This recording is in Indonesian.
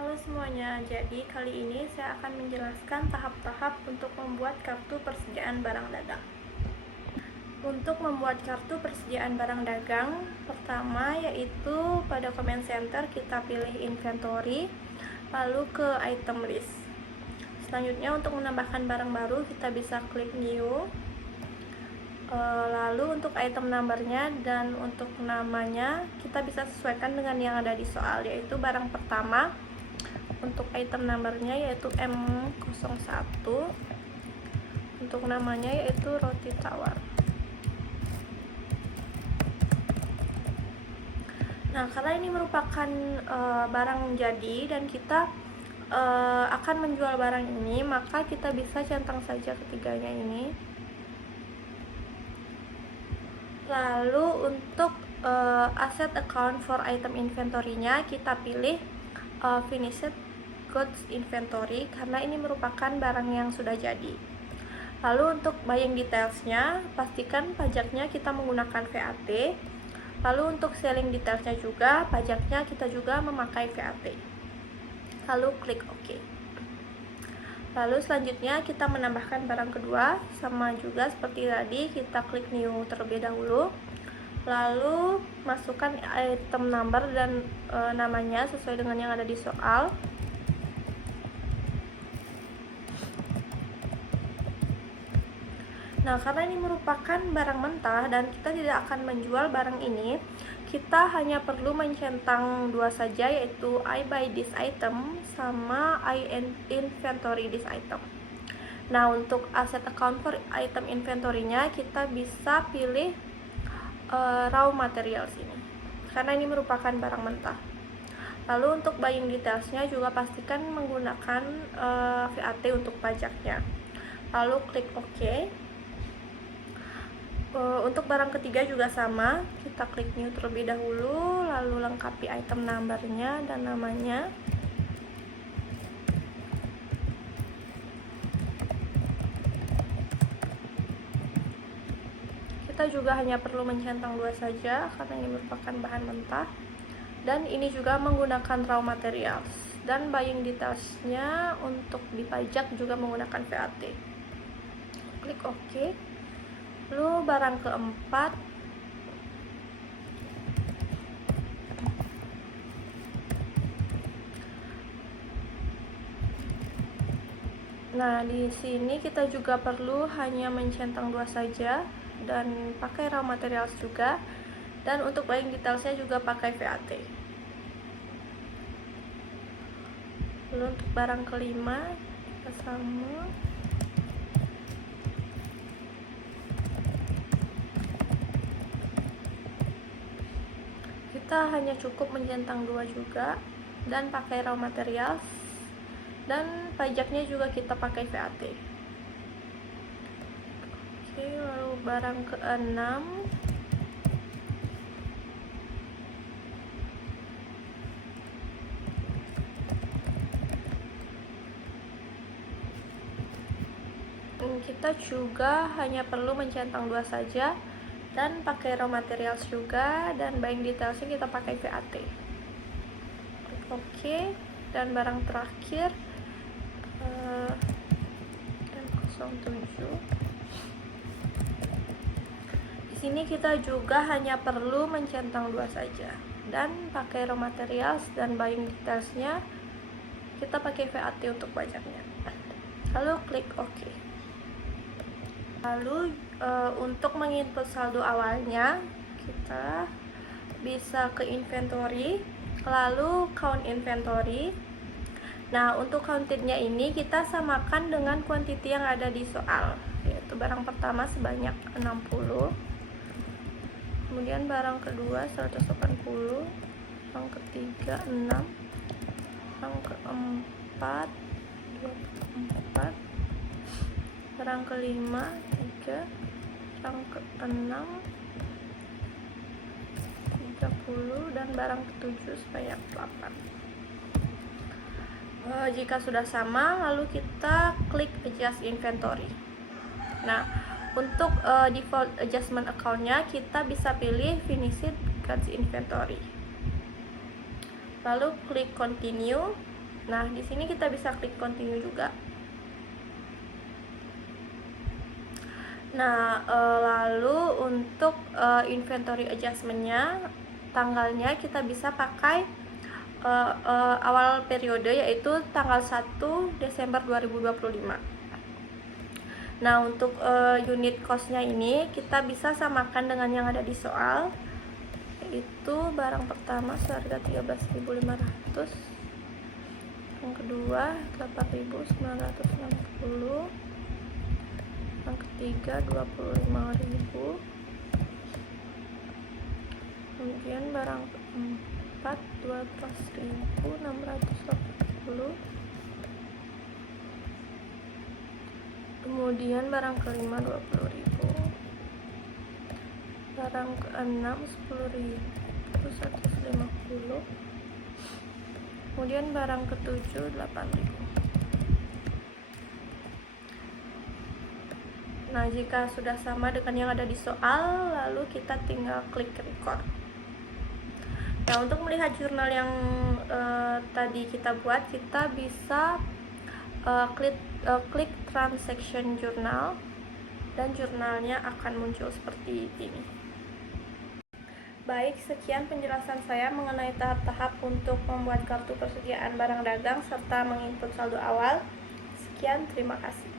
Halo semuanya, jadi kali ini saya akan menjelaskan tahap-tahap untuk membuat kartu persediaan barang dagang. Untuk membuat kartu persediaan barang dagang, pertama yaitu pada comment center kita pilih inventory, lalu ke item list. Selanjutnya untuk menambahkan barang baru kita bisa klik new. Lalu untuk item numbernya dan untuk namanya kita bisa sesuaikan dengan yang ada di soal, yaitu barang pertama. Untuk item numbernya yaitu M01, untuk namanya yaitu roti tawar. Nah, karena ini merupakan barang jadi dan kita akan menjual barang ini, maka kita bisa centang saja ketiganya ini. Lalu untuk asset account for item inventory-nya kita pilih finished goods inventory karena ini merupakan barang yang sudah jadi. Lalu untuk buying details-nya, pastikan pajaknya kita menggunakan VAT. Lalu untuk selling details-nya juga, pajaknya kita juga memakai VAT. Lalu klik OK. Lalu selanjutnya kita menambahkan barang kedua, sama juga seperti tadi, kita klik new terlebih dahulu. Lalu masukkan item number dan namanya sesuai dengan yang ada di soal. Nah, karena ini merupakan barang mentah dan kita tidak akan menjual barang ini, kita hanya perlu mencentang dua saja, yaitu I buy this item sama I inventory this item. Nah, untuk asset account for item inventory-nya kita bisa pilih raw materials ini karena ini merupakan barang mentah. Lalu untuk buying details-nya juga pastikan menggunakan VAT untuk pajaknya. Lalu klik OK. Untuk barang ketiga juga sama, kita klik new terlebih dahulu, lalu lengkapi item numbernya dan namanya. Kita juga hanya perlu mencentang dua saja karena ini merupakan bahan mentah dan ini juga menggunakan raw materials, dan buying details-nya untuk dipajak juga menggunakan VAT. Klik OK. Lalu barang keempat, nah di sini kita juga perlu hanya mencentang dua saja dan pakai raw materials juga, dan untuk buying detailsnya juga pakai VAT. Lalu untuk barang kelima kita sama, kita hanya cukup mencentang dua juga dan pakai raw materials, dan pajaknya juga kita pakai VAT. Oke, lalu barang keenam, kita juga hanya perlu mencentang dua saja dan pakai raw materials juga, dan buying detailsnya kita pakai VAT. Oke, dan barang terakhir M07. Di sini kita juga hanya perlu mencentang dua saja dan pakai raw materials, dan buying detailsnya kita pakai VAT untuk pajaknya. Lalu klik OK. Lalu untuk menginput saldo awalnya kita bisa ke inventory, lalu count inventory. Nah, untuk countednya ini kita samakan dengan quantity yang ada di soal, yaitu barang pertama sebanyak 60, kemudian barang kedua 180, yang ketiga 6, yang keempat 24, barang kelima 3, yang keenam 30, dan barang ketujuh sebanyak 8. Jika sudah sama, lalu kita klik adjust inventory. Nah, untuk default adjustment account-nya kita bisa pilih finished goods inventory. Lalu klik continue. Nah, di sini kita bisa klik continue juga. Nah, lalu untuk inventory adjustment-nya, tanggalnya kita bisa pakai awal periode, yaitu tanggal 1 Desember 2025. Nah, untuk unit cost-nya ini kita bisa samakan dengan yang ada di soal, yaitu barang pertama seharga 13.500, yang kedua 8.960, yang ketiga 25.000, kemudian barang keempat 12.680, kemudian barang kelima 20.000, barang keenam 10.150, kemudian barang ketujuh 8.000. Nah, jika sudah sama dengan yang ada di soal, lalu kita tinggal klik record. Nah, untuk melihat jurnal yang tadi kita buat, kita bisa klik transaction journal, dan jurnalnya akan muncul seperti ini. Baik, sekian penjelasan saya mengenai tahap-tahap untuk membuat kartu persediaan barang dagang serta menginput saldo awal. Sekian, terima kasih.